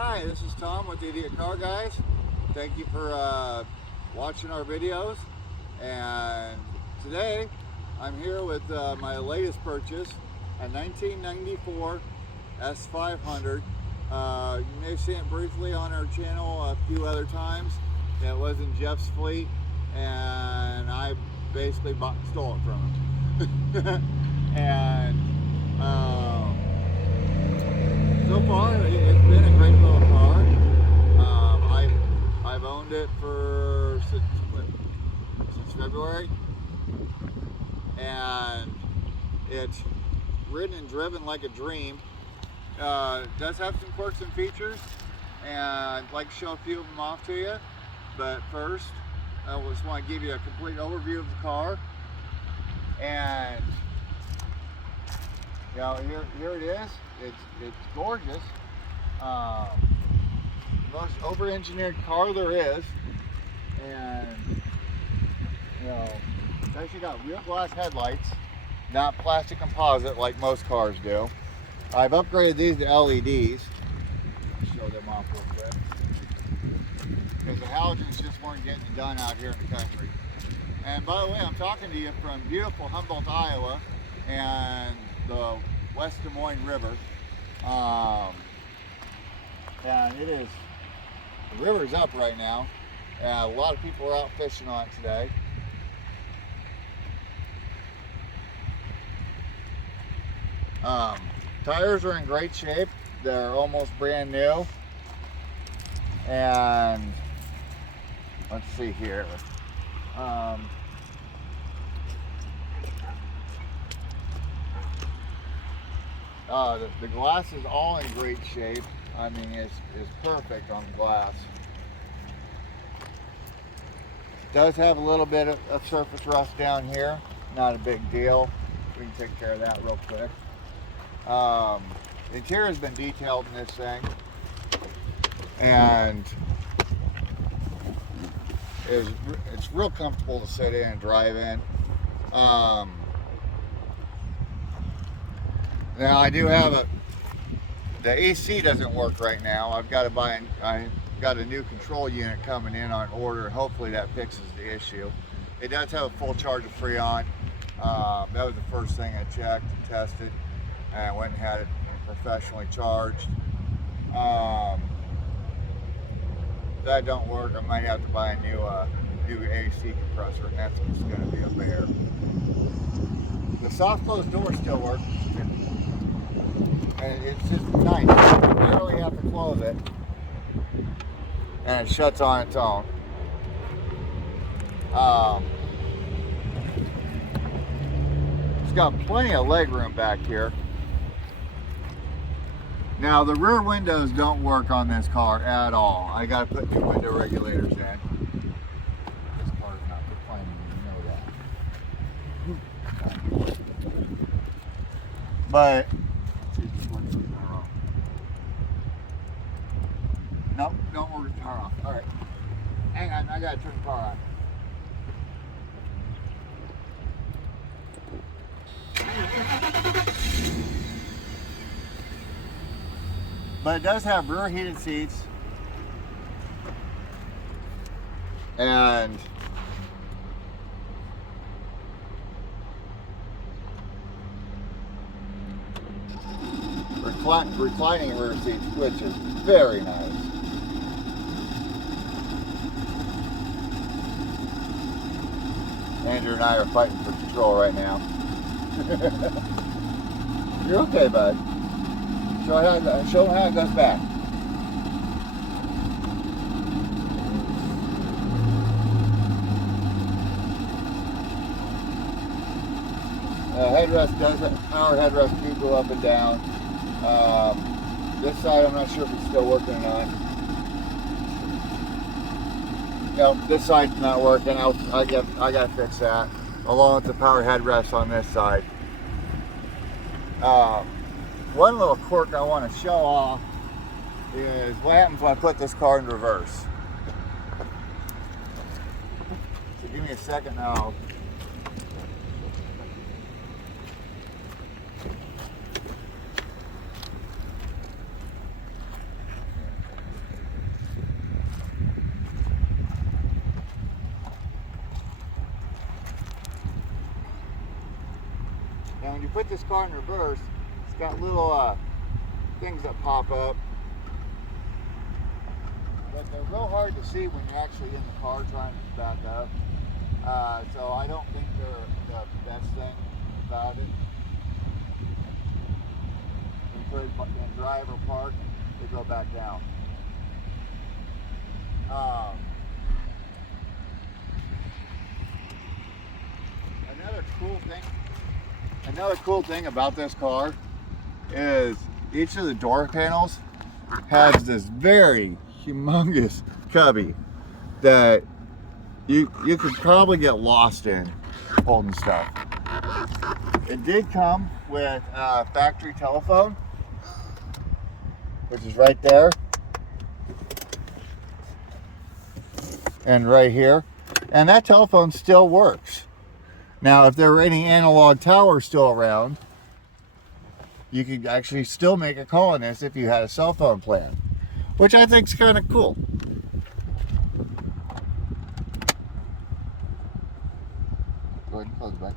Hi, this is Tom with the Idiot Car Guys. Thank you for watching our videos. And today I'm here with my latest purchase, a 1994 S500. You may have seen it briefly on our channel a few other times. It was in Jeff's fleet, and I basically stole it from him. And so far, it's been a great little car. I've owned it since February, and it's ridden and driven like a dream. It does have some quirks and features, and I'd like to show a few of them off to you. But first, I just want to give you a complete overview of the car. And you know, here it is. It's gorgeous. Most over-engineered car there is, and you know, it's actually got real glass headlights, not plastic composite like most cars do. I've upgraded these to LEDs. Show them off real quick, because the halogens just weren't getting it done out here in the country. And by the way, I'm talking to you from beautiful Humboldt, Iowa, and the West Des Moines River. And the river's up right now. A lot of people are out fishing on it today. Tires are in great shape. They're almost brand new. And let's see here. The glass is all in great shape. I mean, it's perfect on the glass. It does have a little bit of surface rust down here. Not a big deal. We can take care of that real quick. The interior has been detailed in this thing, and it's real comfortable to sit in and drive in. Now I do have the AC doesn't work right now. I got a new control unit coming in on order, and hopefully that fixes the issue. It does have a full charge of Freon. That was the first thing I checked and tested, and I went and had it professionally charged. If that don't work, I might have to buy a new AC compressor, and that's just going to be a bear. The soft closed door still works, and it's just nice. You barely have to close it, and it shuts on its own. It's got plenty of leg room back here. Now the rear windows don't work on this car at all. I got to put new window regulators in. This car is not reclining, you know that. But nope, don't work the car off. All right, hang on, I got to turn the car on. But it does have rear heated seats, and reclining rear seats, which is very nice. Andrew and I are fighting for control right now. You're okay, bud. Show them how it goes back. Headrest our headrest do go up and down. This side, I'm not sure if it's still working or not. No, this side's not working. I gotta fix that, along with the power headrest on this side. One little quirk I want to show off is what happens when I put this car in reverse. So give me a second now. when you put this car in reverse, it's got little things that pop up. But they're real hard to see when you're actually in the car trying to back up. So I don't think they're the best thing about it. In drive or park, they go back down. Another cool thing about this car is each of the door panels has this very humongous cubby that you could probably get lost in holding stuff. It did come with a factory telephone, which is right there and right here, and that telephone still works. Now, if there were any analog towers still around, you could actually still make a call on this if you had a cell phone plan, which I think is kind of cool. Go ahead and close it back.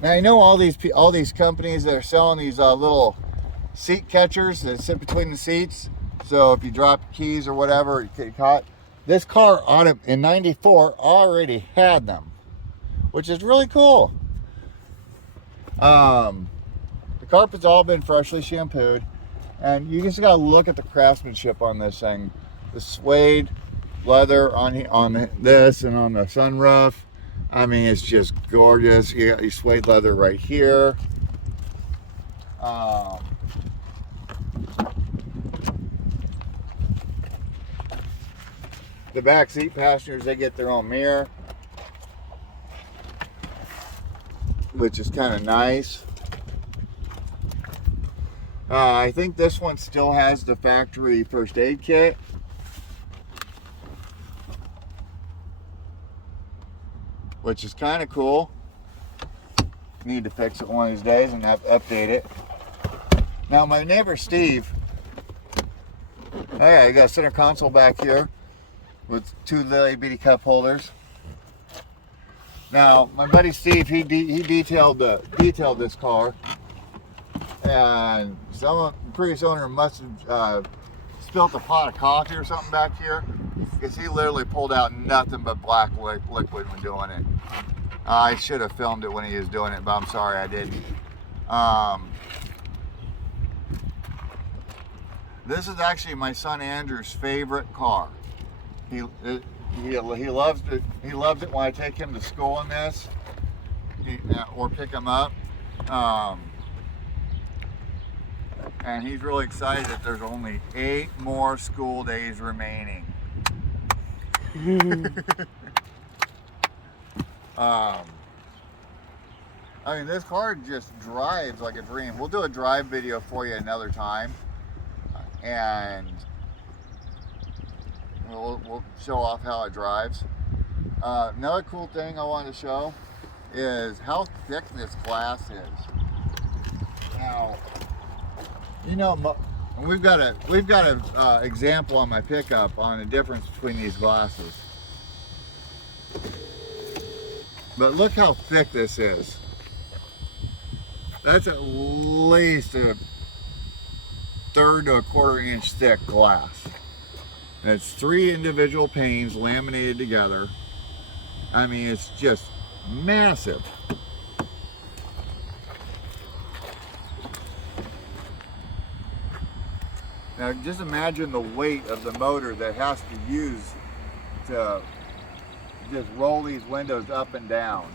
Now, I know all these companies that are selling these little seat catchers that sit between the seats, so if you drop keys or whatever, you get caught. This car in '94 already had them, which is really cool. The carpet's all been freshly shampooed, and you just gotta look at the craftsmanship on this thing. The suede leather on this and on the sunroof. I mean, it's just gorgeous. You got your suede leather right here. The back seat passengers, they get their own mirror, which is kind of nice. I think this one still has the factory first aid kit. Which is kind of cool. Need to fix it one of these days and have to update it. Now, my neighbor Steve, oh yeah, you got a center console back here with two little bitty cup holders. Now, my buddy Steve, he detailed this car, and some previous owner must have spilt a pot of coffee or something back here, because he literally pulled out nothing but black liquid when doing it. I should have filmed it when he was doing it, but I'm sorry I didn't. This is actually my son Andrew's favorite car. He loves it. He loves it when I take him to school in this, or pick him up. And he's really excited that there's only 8 more school days remaining. I mean, this car just drives like a dream. We'll do a drive video for you another time, and we'll show off how it drives. Another cool thing I wanted to show is how thick this glass is. Now, you know, we've got a example on my pickup on the difference between these glasses. But look how thick this is. That's at least a 1/3 to 1/4 inch thick glass. And it's 3 individual panes laminated together. I mean, it's just massive. Now just imagine the weight of the motor that has to use to just roll these windows up and down.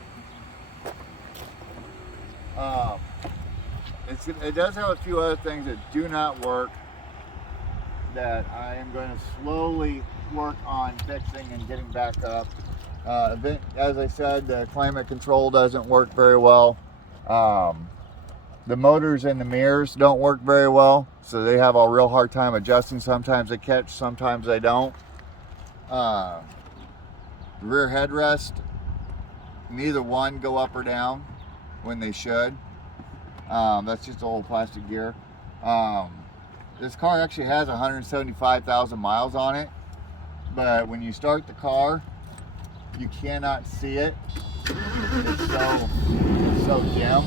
It does have a few other things that do not work that I am going to slowly work on fixing and getting back up. As I said, the climate control doesn't work very well. The motors and the mirrors don't work very well, so they have a real hard time adjusting. Sometimes they catch, sometimes they don't. The rear headrest, neither one go up or down when they should. That's just old plastic gear. This car actually has 175,000 miles on it, but when you start the car, you cannot see it. It's so so dim.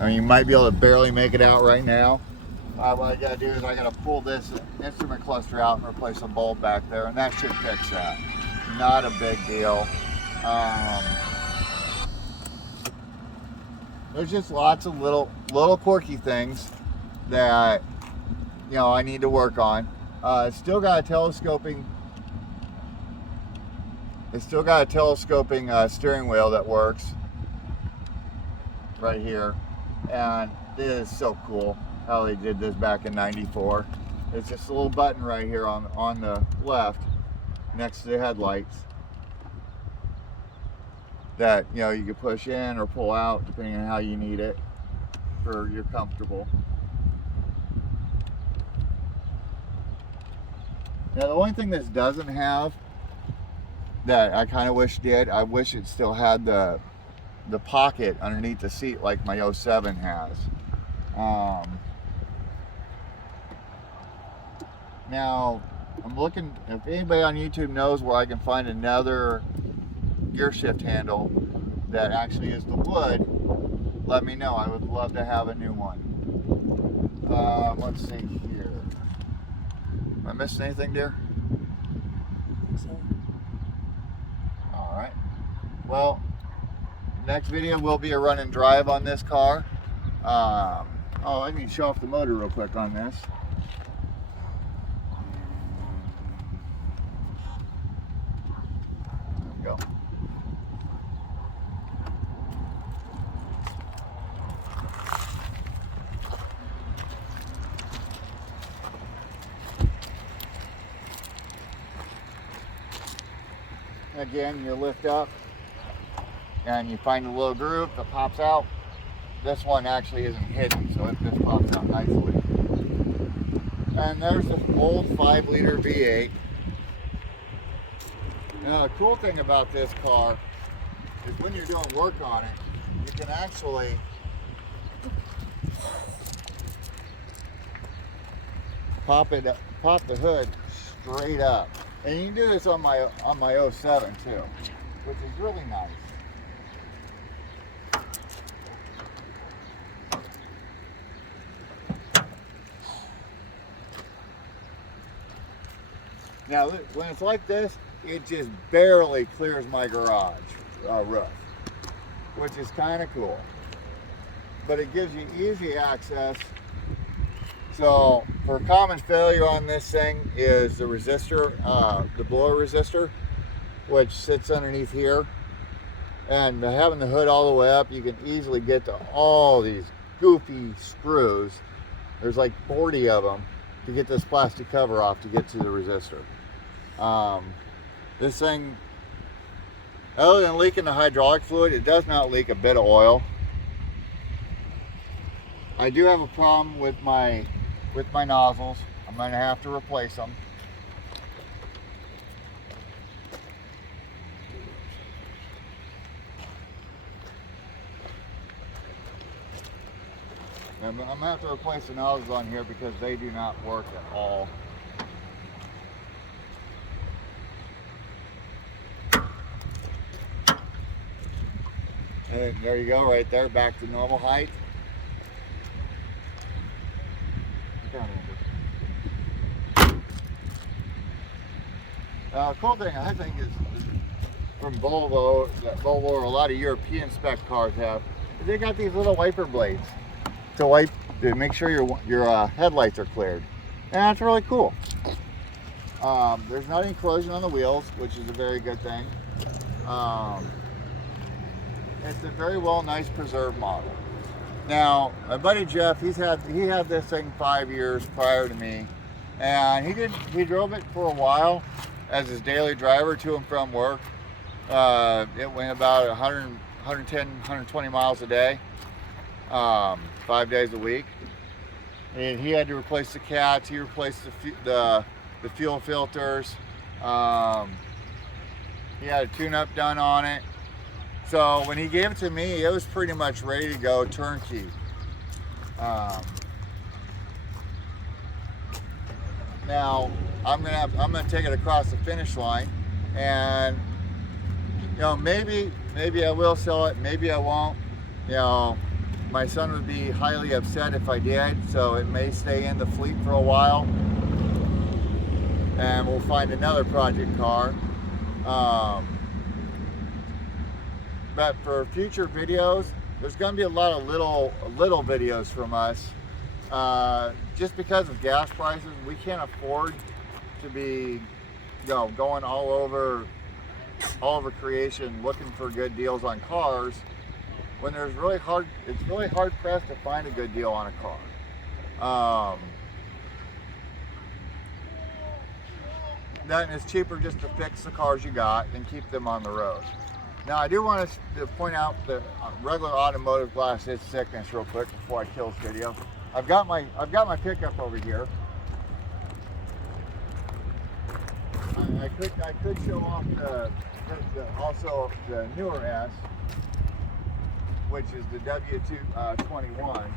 I mean, you might be able to barely make it out right now. What I gotta do is I gotta pull this instrument cluster out and replace a bulb back there, and that should fix that. Not a big deal. There's just lots of little quirky things that, you know, I need to work on. It's still got a telescoping steering wheel that works right here, and it is so cool how they did this back in '94. It's just a little button right here on the left next to the headlights that, you know, you can push in or pull out depending on how you need it for you're comfortable. Now, the only thing this doesn't have that I kind of wish did, I wish it still had the pocket underneath the seat like my 07 has. Now, I'm looking, if anybody on YouTube knows where I can find another gear shift handle that actually is the wood, let me know. I would love to have a new one. Let's see here. Am I missing anything, dear? So. All right. Well, next video will be a run and drive on this car. Oh, I need to show off the motor real quick on this. There we go. Again, you lift up and you find a little groove that pops out. This one actually isn't hidden, so it just pops out nicely. And there's this old 5-liter V8. Now, the cool thing about this car is when you're doing work on it, you can actually pop the hood straight up. And you can do this on my 07 too, which is really nice. Now, when it's like this, it just barely clears my garage roof, which is kind of cool. But it gives you easy access. So, for common failure on this thing is the resistor, the blower resistor, which sits underneath here. And by having the hood all the way up, you can easily get to all these goofy screws. There's like 40 of them to get this plastic cover off to get to the resistor. This thing, other than leaking the hydraulic fluid, it does not leak a bit of oil. I do have a problem with my nozzles. I'm going to have to replace them. I'm going to have to replace the nozzles on here because they do not work at all. And there you go, right there, back to normal height. Cool thing I think is from Volvo, that Volvo or a lot of European spec cars have, is they got these little wiper blades to make sure your headlights are cleared, and that's really cool. There's not any corrosion on the wheels, which is a very good thing. It's a very nice preserved model. Now, my buddy Jeff, he had this thing 5 years prior to me, and he drove it for a while as his daily driver to and from work. It went about 110, 120 miles a day, 5 days a week. And he had to replace the cats, he replaced the fuel filters. He had a tune-up done on it. So when he gave it to me, it was pretty much ready to go, turnkey. Now I'm gonna take it across the finish line, and You know, maybe I will sell it, maybe I won't. You know, my son would be highly upset if I did, so it may stay in the fleet for a while, and we'll find another project car. But for future videos, there's going to be a lot of little videos from us. Just because of gas prices, we can't afford to be, you know, going all over creation looking for good deals on cars when it's really hard pressed to find a good deal on a car. Then it's cheaper just to fix the cars you got and keep them on the road. Now I do want to point out the regular automotive glass is thickness real quick before I kill this video. I've got my pickup over here. I could show off also the newer S, which is the W140 S500.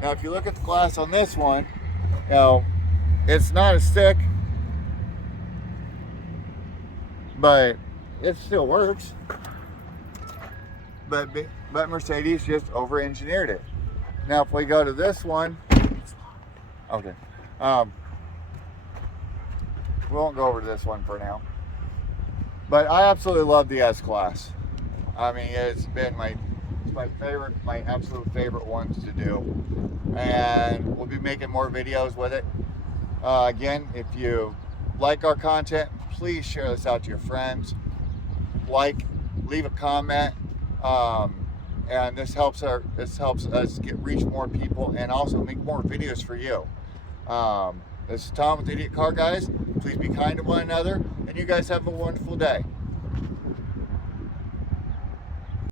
Now, if you look at the glass on this one, you know, it's not as thick, but it still works. But Mercedes just over-engineered it. Now, if we go to this one, okay, we won't go over to this one for now. But I absolutely love the S-Class. I mean, it's been my absolute favorite ones to do, and we'll be making more videos with it. Again, if you like our content, please share this out to your friends. Leave a comment, and this helps us reach more people and also make more videos for you. This is Tom with Idiot Car Guys. Please be kind to one another, and you guys have a wonderful day.